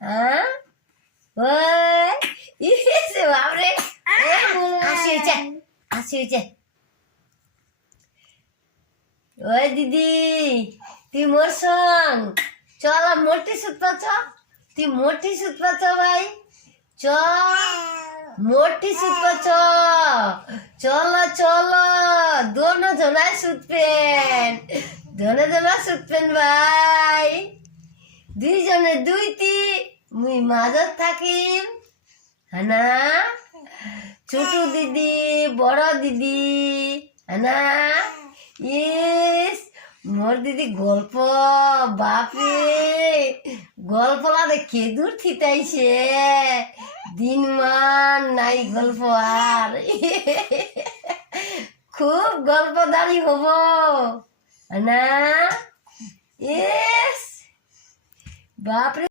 হ্যাঁ ওই ইসে বাপরে হাসি হয়েছে হাসি হয়েছে। ওই দিদি তুই মোর সং চল মোটি সুত পাচ্ছ, তুই মোটি সুত পাচ্ছ ভাই চ মোটি সুত পাচ্ছ চলো চলো দোনো জনায় সুতপেন দোনো জনা সুতপেন ভাই দুইজনে দুইটি মুই মাজত থাকিম হানা ছোট দিদি বড় দিদি হানা ইস মোর দিদি গল্প বাপরে গল্পলা দেখে দূর থিতাইছে দিন মান নাই গল্প আর খুব গল্পদারি হব না ইস বাপরে।